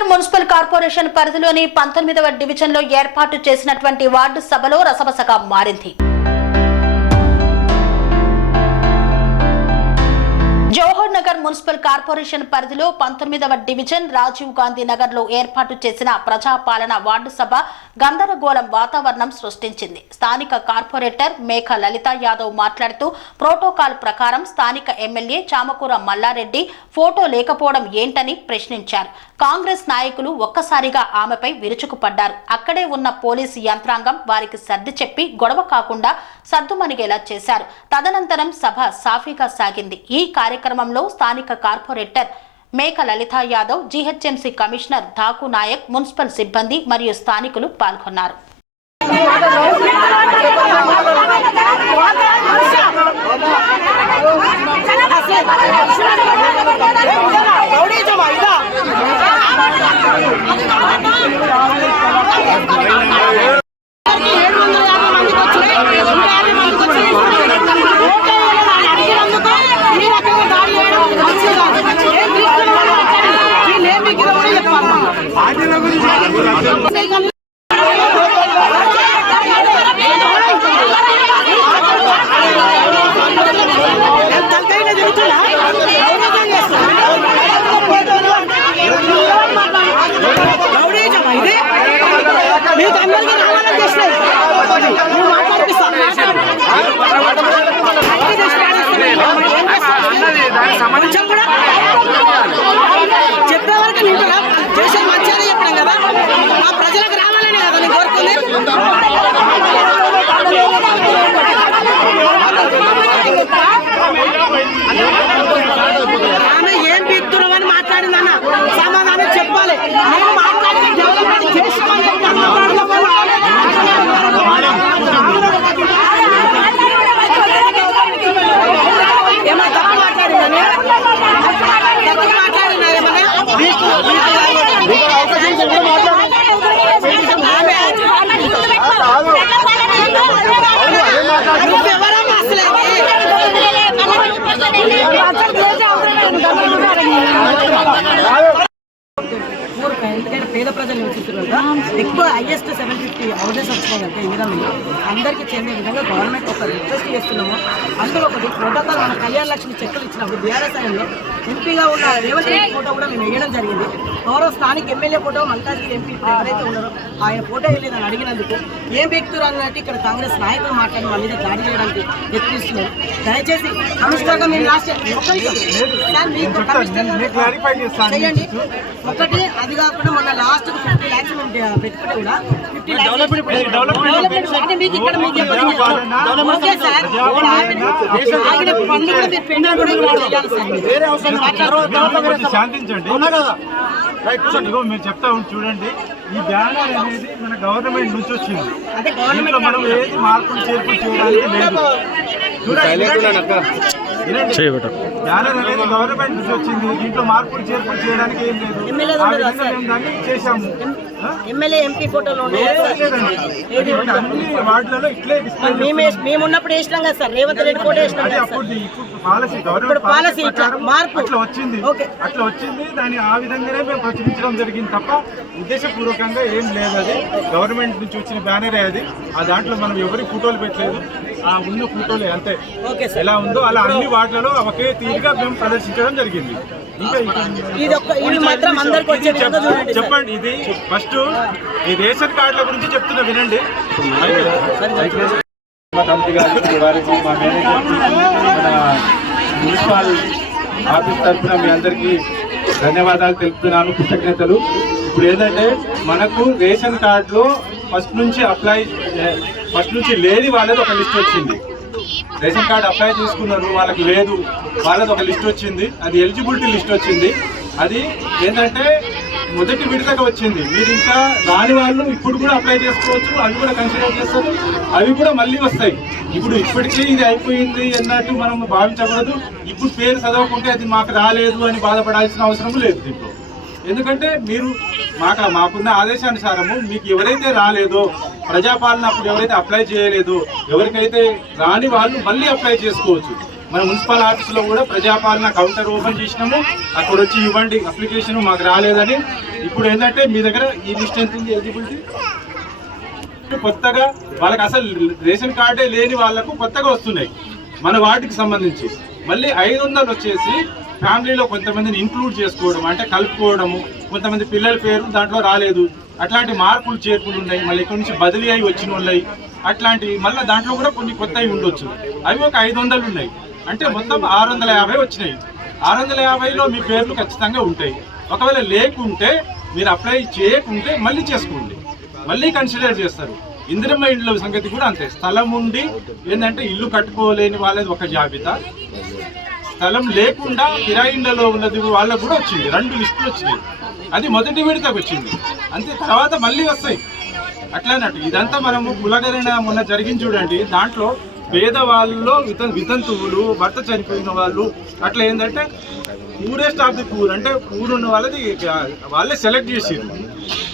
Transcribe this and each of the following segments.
Nagar municipal corporation పరిధిలోని 19వ డివిజన్లో ఏర్పాటు చేసినటువంటి వార్డు సభలో రసవసగా మారింది. జవహర్ నగర్ మున్సిపల్ కార్పొరేషన్ పరిధిలో 19వ డివిజన్ రాజీవ్ గాంధీ నగర్ లో ఏర్పాటు చేసిన ప్రజాపాలన వార్డు సభ గందరగోళం వాతావరణం సృష్టించింది. స్థానిక కార్పొరేటర్ మేఘ లలిత యాదవ్ మాట్లాడుతూ ప్రోటోకాల్ ప్రకారం స్థానిక ఎమ్మెల్యే చామకూర మల్లారెడ్డి ఫోటో లేకపోవడం ఏంటని ప్రశ్నించారు. కాంగ్రెస్ నాయకులు ఒక్కసారిగా ఆమెపై విరుచుకుపడ్డారు. అక్కడే ఉన్న పోలీసు యంత్రాంగం వారికి సర్ది చెప్పి గొడవ కాకుండా సద్దుమణిగేలా చేశారు. తదనంతరం సభ సాఫీగా సాగింది. ఈ కార్యక్రమంలో స్థానిక corporator Megha Lalitha Yadav, GHMC commissioner Dhaku Nayak, municipal సిబ్బంది మరియు స్థానికులు పాల్గొన్నారు. చెప్పేవరకు చేసే మంచిగా చెప్పడం కదా, మా ప్రజలకు రావాలని కదా నేను కోరుకుంది. ఆమె ఏం పీక్తున్నామని మాట్లాడిందన్న సమాధానం చెప్పాలి. నేను మాట్లాడిన డెవలప్మెంట్ చేసుకోవాలి. ఏమన్నా తప్పు మాట్లాడిందని ఎందుకంటే పేద ప్రజలు నివసిస్తున్నారు. ఎక్కువ హైయెస్ట్ 750 హౌసెస్ వచ్చినాయంటే ఈ విధంగా అందరికీ చెందే విధంగా గవర్నమెంట్ ఒక రిక్వెస్ట్ చేస్తున్నాము. అందులో ఒకటి ప్రోటోకాల్ మన కళ్యాణ లక్ష్మి చెక్కులు ఇచ్చినప్పుడు బీఆర్ఎస్ టైంలో ఎంపీగా ఉన్న రేవంత్ రెడ్డి ఫోటో కూడా మేము వేయడం జరిగింది. గౌరవ స్థానిక ఎమ్మెల్యే ఫోటో మల్కాజ్గిరి ఎంపీ ఎవరైతే ఉన్నారో ఆయన ఫోటో వేయలేదని అడిగినందుకు ఏం వ్యక్తులు అన్నట్టు ఇక్కడ కాంగ్రెస్ నాయకులు మాట్లాడి మా మీద దాడి చేయడానికి యత్నిస్తున్నారు. దయచేసి కమిషనర్గా మీరు లాస్ట్ చేయండి. ఒకటి అది కాకుండా మొన్న లాస్ట్ 50 lakhs మేము పెట్టుకుంటే కూడా 50 lakhs అంటే మీకు ఇక్కడ మీకు ఓకే సార్, పన్ను కూడా మీరు పెండింగ్ కూడా శాంతించండి. మీరు చెప్తా చూడండి, ఈ బ్యానర్ అనేది మన గవర్నమెంట్ నుంచి వచ్చింది. మనం ఏది మార్పులు చేర్పులు చేయడానికి లేదు. బ్యానర్ అనేది గవర్నమెంట్ నుంచి వచ్చింది. దీంట్లో మార్పులు చేర్పులు చేయడానికి ఏం లేదు. దాన్ని చేశాము. ఎమ్మెల్యే ఎంపీ ఫోటోలో అన్ని వార్డులలో ఇట్లే మేమున్నప్పుడు వేసినాం కదా సార్, రేవంత్ రెడ్డి ఫోటో వేసినాం. పాలసీ మార్పు అట్లా వచ్చింది. దాన్ని ఆ విధంగానే మేము ప్రచురించడం జరిగింది తప్ప ఉద్దేశపూర్వకంగా ఏం లేదు. అది గవర్నమెంట్ నుంచి వచ్చిన బ్యానరే అది. ఆ దాంట్లో మనం ఎవరి ఫోటోలు పెట్టలేదు, ఆ ఉన్న ఫోటోలే అంతే. ఎలా ఉందో అలా అన్ని వార్డులలో ఒకే తీరుగా మేము ప్రదర్శించడం జరిగింది. చెప్పండి, ఇది ఫస్ట్ ఈ రేషన్ కార్డుల గురించి చెప్తున్నా వినండి. కమిటీ గారికి, వారికి, మా మేనేజర్కి, మన మున్సిపల్ ఆఫీస్ తరఫున మీ అందరికీ ధన్యవాదాలు తెలుపుతున్నాను, కృతజ్ఞతలు. ఇప్పుడు ఏంటంటే మనకు రేషన్ కార్డులో ఫస్ట్ నుంచి లేని వాళ్ళది ఒక లిస్ట్ వచ్చింది. రేషన్ కార్డు అప్లై చేసుకున్నారు, వాళ్ళకి లేదు, వాళ్ళది ఒక లిస్ట్ వచ్చింది. అది ఎలిజిబిలిటీ లిస్ట్ వచ్చింది. అది ఏంటంటే మొదటి విడతగా వచ్చింది. మీరు ఇంకా రాని వాళ్ళు ఇప్పుడు కూడా అప్లై చేసుకోవచ్చు, అవి కూడా కన్సిడర్ చేస్తారు, అవి కూడా మళ్ళీ వస్తాయి. ఇప్పటికే ఇది అయిపోయింది అన్నట్టు మనం భావించకూడదు. ఇప్పుడు పేరు చదవకుంటే అది మాకు రాలేదు అని బాధపడాల్సిన అవసరం లేదు దీంట్లో. ఎందుకంటే మీరు మాకున్న ఆదేశానుసారము మీకు ఎవరైతే రాలేదో, ప్రజాపాలన అప్పుడు ఎవరైతే అప్లై చేయలేదో, ఎవరికైతే రాని వాళ్ళు మళ్ళీ అప్లై చేసుకోవచ్చు. మన మున్సిపల్ ఆఫీసులో కూడా ప్రజాపాలన కౌంటర్ ఓపెన్ చేసినాము. అక్కడ వచ్చి ఇవ్వండి అప్లికేషన్, మాకు రాలేదని. ఇప్పుడు ఏంటంటే మీ దగ్గర ఈ లిస్ట్ ఎంత ఉంది ఎలిజిబిలిటీ, కొత్తగా వాళ్ళకి అసలు రేషన్ కార్డే లేని వాళ్ళకు కొత్తగా వస్తున్నాయి మన వార్డుకి సంబంధించి. మళ్ళీ 500 వచ్చేసి ఫ్యామిలీలో కొంతమందిని ఇంక్లూడ్ చేసుకోవడం, అంటే కలుపుకోవడము. కొంతమంది పిల్లల పేరు దాంట్లో రాలేదు, అట్లాంటి మార్పులు చేర్పులు ఉన్నాయి. మళ్ళీ ఇక్కడ నుంచి బదిలీ అయి వచ్చిన ఉన్నాయి, అట్లాంటివి మళ్ళీ దాంట్లో కూడా కొన్ని కొత్తవి ఉండొచ్చు. అవి ఒక 500 ఉన్నాయి, అంటే మొత్తం 650 వచ్చినాయి. 650లో మీ పేర్లు ఖచ్చితంగా ఉంటాయి. ఒకవేళ లేకుంటే మీరు అప్లై చేయకుంటే మళ్ళీ చేసుకోండి, మళ్ళీ కన్సిడర్ చేస్తారు. ఇందిరమ్మ ఇళ్ళ సంగతి కూడా అంతే. స్థలం ఉండి ఏంటంటే ఇల్లు కట్టుకోలేని వాళ్ళది ఒక జాబితా, స్థలం లేకుండా కిరాయి ఇళ్లలో ఉన్నది వాళ్ళకు కూడా వచ్చింది. 2 లిస్టులు వచ్చినాయి. అది మొదటి విడతకు వచ్చింది అంతే, తర్వాత మళ్ళీ వస్తాయి అట్లానట్టు. ఇదంతా మనము కులగరణ మొన్న జరిగింది చూడండి, దాంట్లో పేదవాళ్ళలో వితంతువులు, భర్త చనిపోయిన వాళ్ళు, అట్లా ఏంటంటే పూరెస్ట్ ఆఫ్ ది పూర్, అంటే పూర్ ఉన్న వాళ్ళది వాళ్ళే సెలెక్ట్ చేసారు.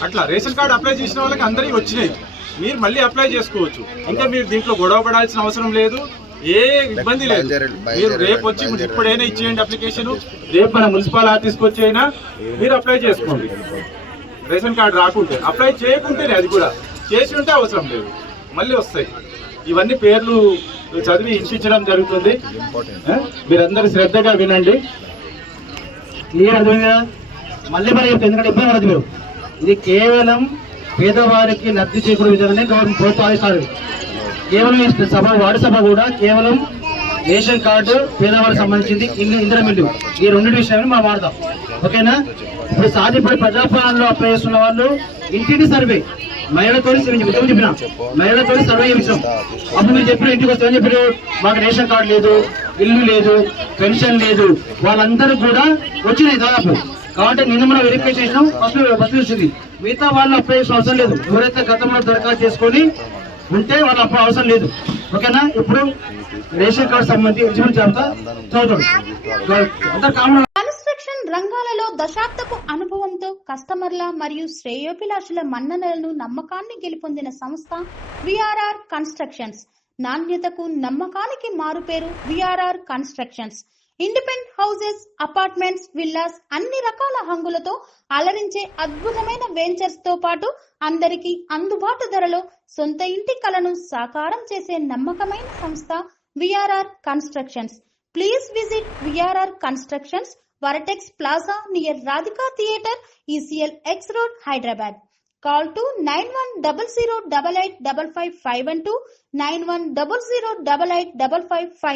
అట్లా రేషన్ కార్డు అప్లై చేసిన వాళ్ళకి అందరికీ వచ్చినాయి. మీరు మళ్ళీ అప్లై చేసుకోవచ్చు. ఇంకా మీరు దీంట్లో గొడవ పడాల్సిన అవసరం లేదు, ఏ ఇబ్బంది లేదు. మీరు రేపు వచ్చి ఇప్పుడైనా ఇచ్చేయండి అప్లికేషన్, రేపు మన మున్సిపల్ ఆఫీస్కి వచ్చి అయినా మీరు అప్లై చేసుకోండి. రేషన్ కార్డు రాకుంటే, అప్లై చేయకుంటేనే, అది కూడా చేసి ఉంటే అవసరం లేదు, మళ్ళీ వస్తాయి. ఇవన్నీ పేర్లు చదివి ఇప్పించడం జరుగుతుంది. మీరందరూ శ్రద్ధగా వినండి. క్లియర్ అర్థమైందా? మళ్ళీ మరి ఎందుకంటే ఇబ్బంది పడదు మీరు. ఇది కేవలం పేదవారికి లబ్ధి చేకూరే విధంగానే గవర్నమెంట్ ప్రోత్సహిస్తారు. కేవలం ఈ సభ, వార్డు సభ కూడా కేవలం రేషన్ కార్డు పేదవారికి సంబంధించింది, ఇందిరమ్మ ఇల్లు, ఈ 2 విషయాన్ని మనం వాడతాం. ఓకేనా? ఇప్పుడు సాధ్యపడి ప్రజాపాలనలో అప్లై చేస్తున్న వాళ్ళు ఇంటింటి సర్వే మహిళలతో చెప్పిన మహిళలతో సర్వే చేయించాం. అప్పుడు మీరు చెప్పిన ఇంటికి వస్తే ఏం చెప్పారు, మాకు రేషన్ కార్డు లేదు, ఇల్లు లేదు, పెన్షన్ లేదు. వాళ్ళందరూ కూడా వచ్చినాయి దాదాపు. కాబట్టి నిన్న మనం వెరిఫై చేసినాం, ఫస్ట్ వచ్చింది. మిగతా వాళ్ళు అప్లై చేసిన అవసరం లేదు. ఎవరైతే గతంలో దరఖాస్తు చేసుకొని ఉంటే వాళ్ళు అప్పుడు అవసరం లేదు. ఓకేనా? ఇప్పుడు రేషన్ కార్డు సంబంధించి ఎలిజిబిలిటీ జాబితా చదువుతాం. కామన్ కన్స్ట్రక్షన్ రంగాలలో దశాబ్దపు అనుభవంతో కస్టమర్ల మరియు శ్రేయోభిలాషుల మన్ననలను, నమ్మకాన్ని గెలుపొందిన సంస్థ విఆర్ఆర్ కన్స్ట్రక్షన్స్. నాణ్యతకు, నమ్మకానికి మారుపేరు VRR constructions. Independent houses, apartments, villas, అన్ని రకాల హంగులతో అలరించే అద్భుతమైన వెంచర్స్ తో పాటు అందరికీ అందుబాటు ధరలో సొంత ఇంటి కలను సాకారం చేసే నమ్మకమైన సంస్థ VRR constructions. Please visit VRR constructions, Varatex Plaza near Radhika Theatre, ECL X Road, Hyderabad. Call to 910088555512, 9100885559.